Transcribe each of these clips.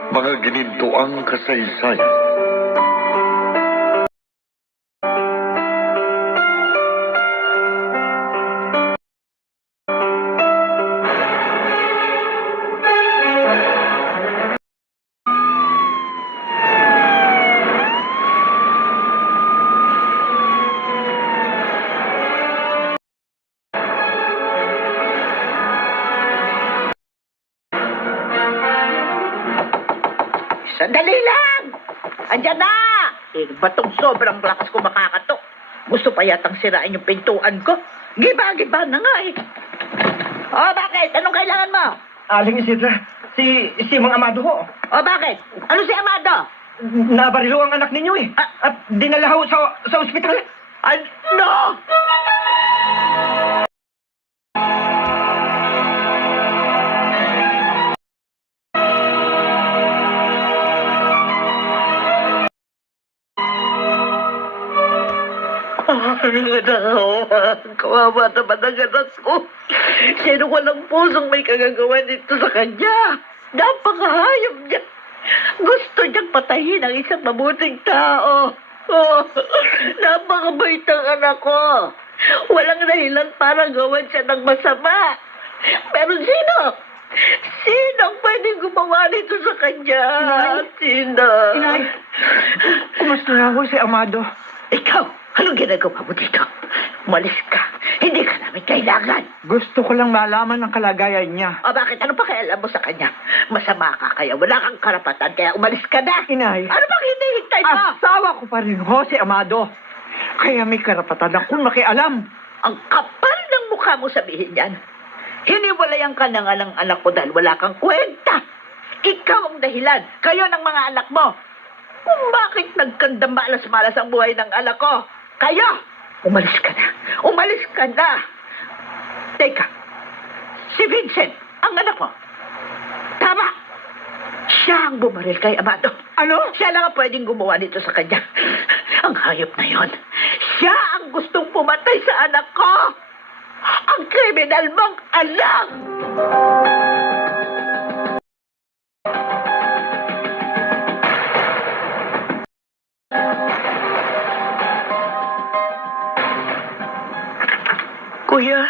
Mga ginintuang kasaysayan. Sandali lang! Andyan na! Batong sobrang lakas ko makakato. Gusto pa yatang sirain yung pintuan ko. Giba-giba na nga eh. Oh, bakit? Anong kailangan mo? Aling Isidra, si Mang Amado ho. Oh, bakit? Ano si Amado? Nabarilo ang anak ninyo eh. At dinala ho sa ospital. Ano? Kawawa naman ang anak ko. Sino walang pusong may kagagawa dito sa kanya? Napakahayop niya. Gusto niyang patayin ang isang mabuting tao. Oh, napakabait ang anak ko. Walang dahilan para gawan siya ng masama. Pero sino? Sino ang pwedeng gumawa nito sa kanya? Sino? Inay, kumusta na ho si Amado? Ikaw, anong ginagawa mo dito? Umalis ka. Hindi ka namin kailangan. Gusto ko lang malaman ang kalagayan niya. O bakit? Ano pa kailan mo sa kanya? Masama ka kaya wala kang karapatan kaya umalis ka na. Inay, Ano bang hinihintay mo? asawa ko pa rin ho si Amado. Kaya may karapatan akong makialam. Ang kapal ng mukha mo sabihin yan. Hiniwalayan ka na nga ng anak ko dahil wala kang kwenta. Ikaw ang dahilan. Kayo ng mga anak mo. Kung bakit nagkandamalas-malas ang buhay ng anak ko. Kayo! Umalis ka na. Umalis ka na. Teka. Si Vincent, ang anak mo. Tama. Siya ang bumaril kay Amado. Ano? Siya lang ang pwedeng gumawa nito sa kanya. Ang hayop na yon. Siya ang gustong pumatay sa anak ko. Ang kriminal mong anak. Kuya,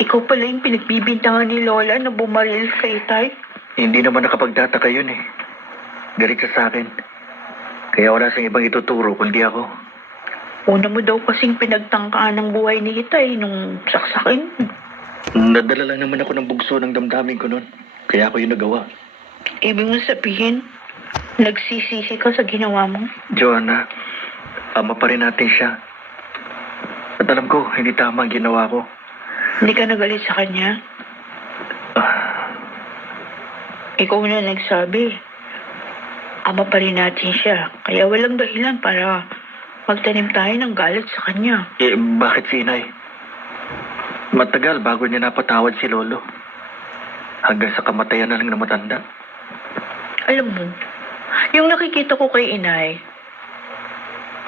ikaw pala yung pinagbibintangan ni Lola na bumaril sa itay? Hindi naman nakapagtataka yun eh. Galit siya sa akin. Kaya wala siyang ibang ituturo kundi ako. Una mo daw kasing pinagtangkaan ng buhay ni itay nung saksakin. Nadala lang naman ako ng bugso ng damdamin ko noon. Kaya ako yung nagawa. Ibig mo sabihin, nagsisisi ka sa ginawa mo? Joanna, ama pa rin natin siya. At alam ko, hindi tama ang ginawa ko. Hindi ka nagalit sa kanya? Ikaw na nagsabi. Ama pa rin natin siya. Kaya walang dahilan para magtanim tayo ng galit sa kanya. Bakit si Inay? Matagal bago niya napatawad si Lolo. Hanggang sa kamatayan na lang na matanda. Alam mo, yung nakikita ko kay Inay,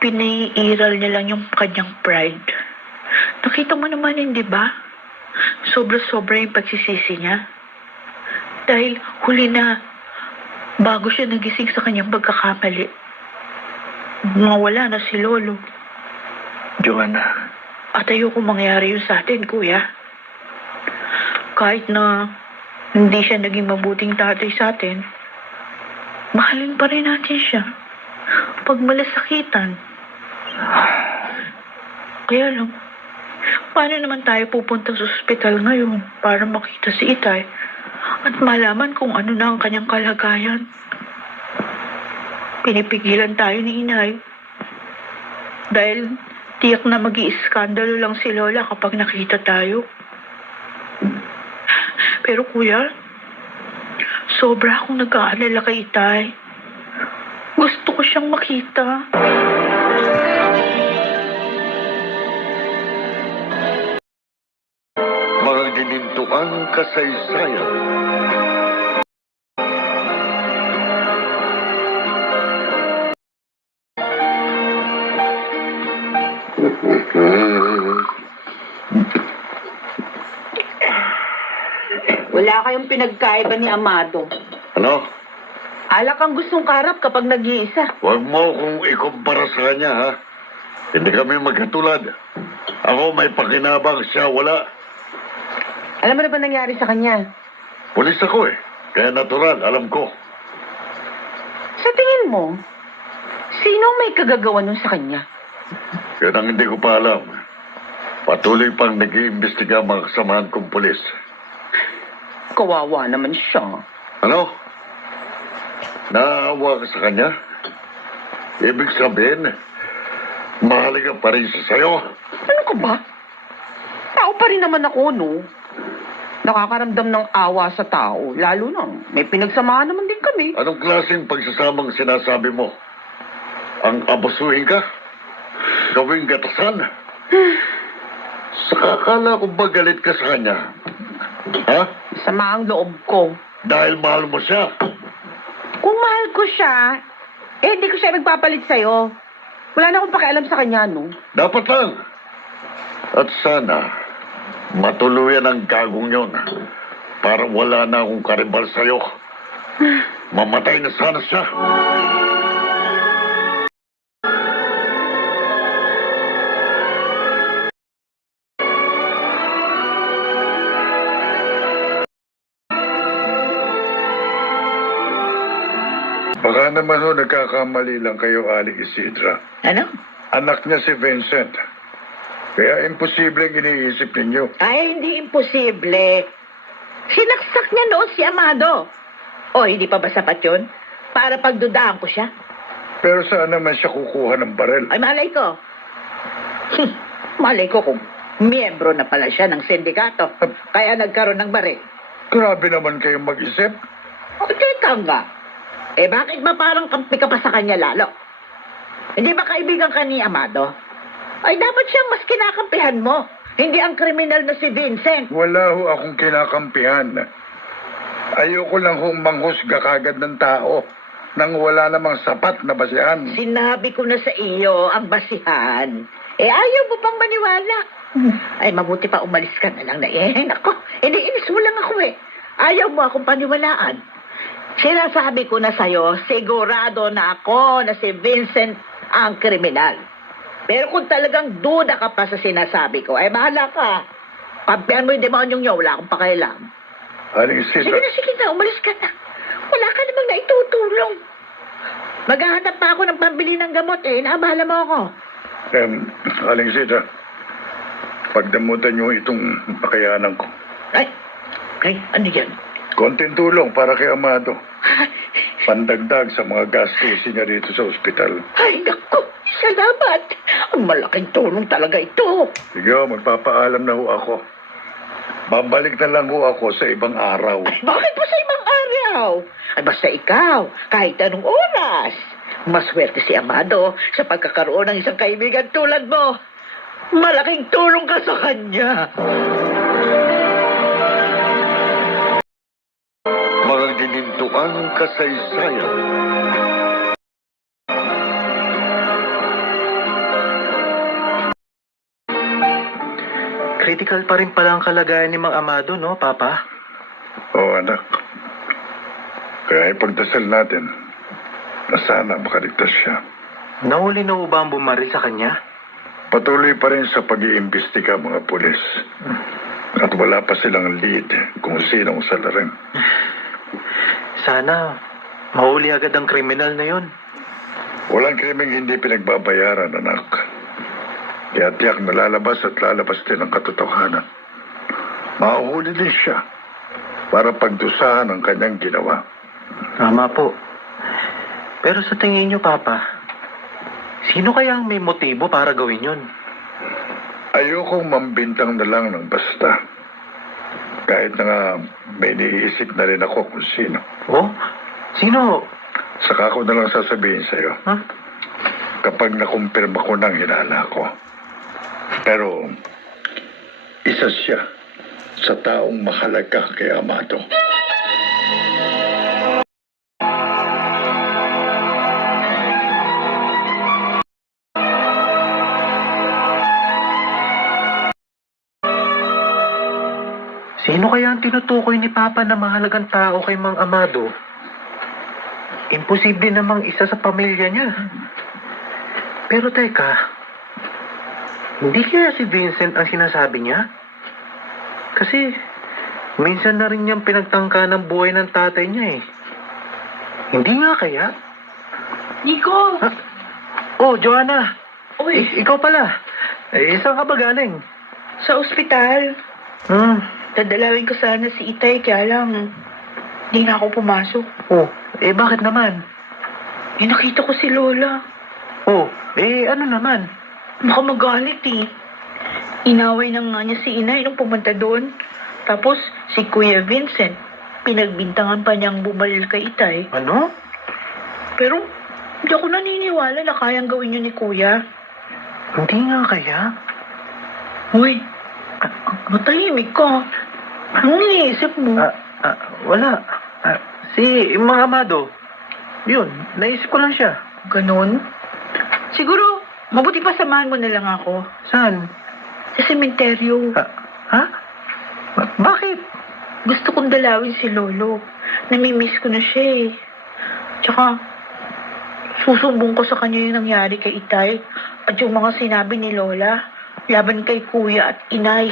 pinaiiral niya lang yung kanyang pride. Nakita mo naman hindi ba? Sobra-sobra yung pagsisisi niya. Dahil huli na, bago siya nagising sa kanyang pagkakamali, mawala na si Lolo. Joanna, At ayoko mangyari yun sa atin, kuya. Kahit na hindi siya naging mabuting tatay sa atin, mahalin pa rin natin siya. Pag malasakitan. Kaya lang, paano naman tayo pupunta sa ospital ngayon para makita si Itay at malaman kung ano na ang kanyang kalagayan? Pinipigilan tayo ni Inay dahil tiyak na mag-iiskandalo lang si Lola kapag nakita tayo. Pero kuya, sobra akong nag-aalala kay Itay. Gusto ko siyang makita. Mga ginintuang kasaysayan. Wala kayong pinagkaiba ni Amado. Ano? Alak ang gustong karap kapag nag-iisa. Huwag mo akong ikumpara sa kanya, ha? Hindi kami magkatulad. Ako may pakinabang, siya wala. Alam mo na ba nangyari sa kanya? Pulis ako eh. Kaya natural, alam ko. Sa tingin mo, sinong may kagagawa nun sa kanya? Yun ang hindi ko pa alam. Patuloy pang nag-iimbestiga ang mga kasamahan kong pulis. Kawawa naman siya. Ano? Naawa ka sa kanya? Ibig sabihin, mahalaga pa rin siya sa'yo. Ano ka ba? Tao pa rin naman ako, no? Nakakaramdam ng awa sa tao, lalo na may pinagsamahan naman din kami. Anong klaseng pagsasamang sinasabi mo? Ang abusuhin ka? Gawing gatasan? Saka akala ko ba galit ka sa kanya? Ha? Sama ang loob ko. Dahil mahal mo siya? Kung mahal ko siya, hindi ko siya nagpapalit sa'yo. Wala na akong pakialam sa kanya, no? Dapat lang. At sana, matuluyan ang gagong yon para wala na akong karibal sa'yo. Mamatay na sana siya. Baka naman ho nagkakamali lang kayo, Aling Isidra. Ano? Anak niya si Vincent. Kaya imposibleng iniisip ninyo. Ay, hindi imposible. Sinaksak niya noon si Amado. O, hindi pa ba sapat yun? Para pagdudahan ko siya? Pero saan naman siya kukuha ng barel? Ay, malay ko. Malay ko kung miyembro na pala siya ng sindikato. Kaya nagkaroon ng baril. Grabe naman kayong mag-isip. O, teka nga. Eh, bakit ba parang kampi ka pa sa kanya lalo? Hindi ba kaibigan ka ni Amado? Ay, dapat siyang mas kinakampihan mo. Hindi ang kriminal na si Vincent. Wala ho akong kinakampihan. Ayoko lang ho manghusga kagad ng tao nang wala namang sapat na basihan. Sinabi ko na sa iyo ang basihan. Eh, ayaw mo pang maniwala. Ay, mabuti pa umalis ka na lang na. Eh, nako, iniinis mo lang ako eh. Ayaw mo akong paniwalaan. Sinasabi ko na sa'yo, sigurado na ako na si Vincent ang kriminal. Pero kung talagang duda ka pa sa sinasabi ko, ay bahala ka. Kampihan mo yung demonyong nyo, wala akong pakialam. Aling Sige Isidra, na, umalis ka na. Wala ka namang naitutulong. Maghahanap pa ako ng pambili ng gamot eh, naabahala mo ako. Aling Isidra, pagdamutan niyo itong pakayanan ko. Ay, ano yan? Konting tulong para kay Amado. Pandagdag sa mga gastusin niya dito sa ospital. Ay, naku, salamat. Ang malaking tulong talaga ito. Sige, magpapaalam na ho ako. Babalik na lang ho ako sa ibang araw. Ay, bakit pa sa ibang araw? Ay, basta ikaw, kahit anong oras. Maswerte si Amado sa pagkakaroon ng isang kaibigan tulad mo. Malaking tulong ka sa kanya. Mga ginintuang kasaysayan. Critical pa rin pala ang kalagayan ni Mang Amado, no, Papa? Oo, anak. Kaya ipagdasal natin na sana makaligtas siya. Nahuli na ho ba ang bumaril sa kanya? Patuloy pa rin sa pag-iimbestiga mga pulis. At wala pa silang lead kung sinong salarin. Sana mahuli agad ang kriminal na yun. Walang krimeng hindi pinagbabayaran, anak. Kaya tiyak na lalabas at lalabas din ang katotohanan. Mahuhuli din siya para pagdusahan ang kanyang ginawa. Tama po. Pero sa tingin niyo, Papa, sino kaya ang may motibo para gawin yun? Ayokong mambintang na lang ng basta. Kahit na nga may iniisip na rin ako kung sino. Oh? Sino? Saka ko na lang sasabihin sa'yo. Huh? Kapag nakumpirma ko ng hinala ko. Pero, isa siya sa taong mahalaga kay Amado. Sino kaya ang tinutukoy ni Papa na mahalagang tao kay Mang Amado? imposible namang isa sa pamilya niya. Pero teka, hindi kaya si Vincent ang sinasabi niya? Kasi, minsan na rin niyang pinagtangka ng buhay ng tatay niya eh. Hindi nga kaya? Nico! Ha? Oh, Joanna! Uy, Ikaw pala. Saan ka ba galing? sa ospital. Dadalawin ko sana si Itay, kaya lang, hindi na ako pumasok. Oh, bakit naman? Nakita ko si Lola. Oh, ano naman? Baka magalit eh. Inaway na nga niya si Inay nung pumunta doon. Tapos, si Kuya Vincent, pinagbintangan pa niyang bumalil kay Itay. Ano? Pero, hindi ako naniniwala na kayang gawin yun ni Kuya. Hindi nga kaya? Uy, matahimik ka. Anong iniisip mo? Wala. Si Mang Amado. Yun, naisip ko lang siya. Ganon? Siguro, mabuti pa samahan mo na lang ako. Saan? Sa sementeryo. Ha? Bakit? Gusto kong dalawin si Lolo. Namimiss ko na siya eh. Tsaka, susumbong ko sa kanya yung nangyari kay Itay at yung mga sinabi ni Lola laban kay Kuya at Inay.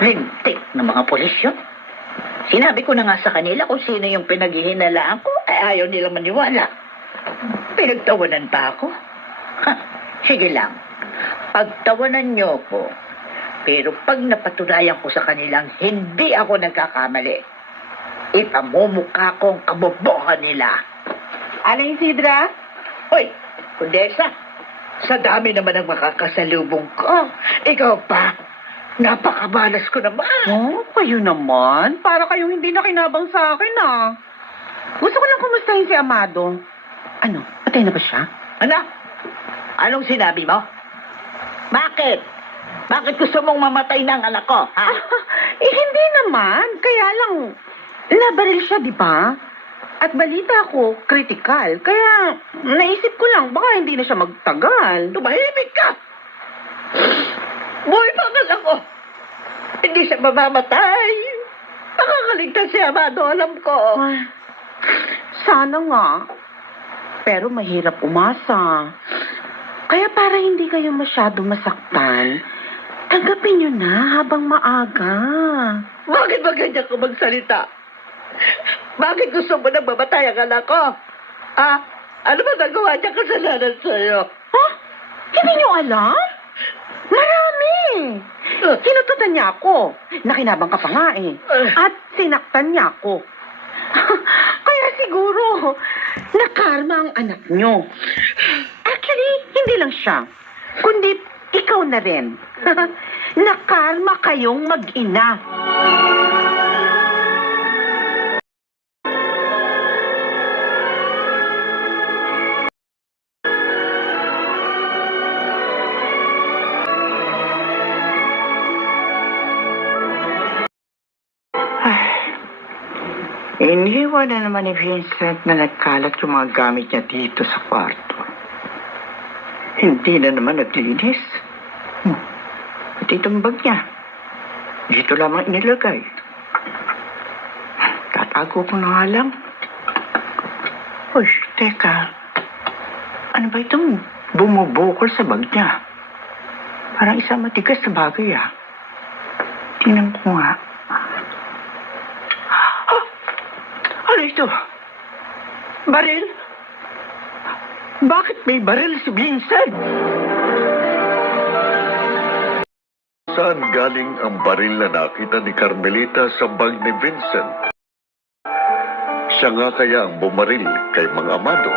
Lintik ng mga pulis yun. Sinabi ko na nga sa kanila kung sino yung pinaghihinalaan ko, ay ayaw nilang maniwala. Pinagtawanan pa ako. Ha, sige lang. Pagtawanan niyo ko. Pero pag napatunayan ko sa kanilang hindi ako nagkakamali, ipamumukha kong kabobohan nila. Aling Isidra? Hoy, Kundesa, sa dami naman ng makakasalubong ko, ikaw pa, napakabalas ko naman. Oh, kayo naman. Para kayong hindi nakinabang sa akin, ah. Gusto ko lang kumustahin si Amado. Ano, patay na ba siya? Ano? Anong sinabi mo? Bakit? Bakit gusto mong mamatay ng anak ko, ha? Hindi naman. Kaya lang, nabaril siya, di ba? At balita ko, critical. Kaya, naisip ko lang, baka hindi na siya magtagal. Tumahimik ka! Buhay pa ang anak ko! Hindi siya mamamatay! Nakakaligtas si Amado, alam ko. Ay, sana nga. Pero mahirap umasa. Kaya para hindi kayo masyado masaktan, tanggapin nyo na habang maaga. Bakit ba ganyan ko magsalita? Bakit gusto mo nang mamatay ang anak ko? Ano ba nagawa niya kasalanan sa'yo? Hindi nyo alam? Marami. Kinututan niya ako. Nakinabang ka pa nga eh. At sinaktan niya ako. Kaya siguro, nakarma ang anak nyo. Actually, hindi lang siya. Kundi ikaw na rin. Nakarma kayong mag-ina. Iniwan na naman ni Vincent na nagkalat yung mga gamit niya dito sa kwarto. Hindi na naman naglinis. At itong bag niya, dito lamang inilagay. Tatago ko na nga lang. Uy, teka. Ano ba itong bumubukol sa bag niya? Parang isang matigas na bagay ah. Tingnan ko nga. Ano ito? Baril? Bakit may baril si Vincent? Saan galing ang baril na nakita ni Carmelita sa bag ni Vincent? Siya nga kaya ang bumaril kay Mang Amado?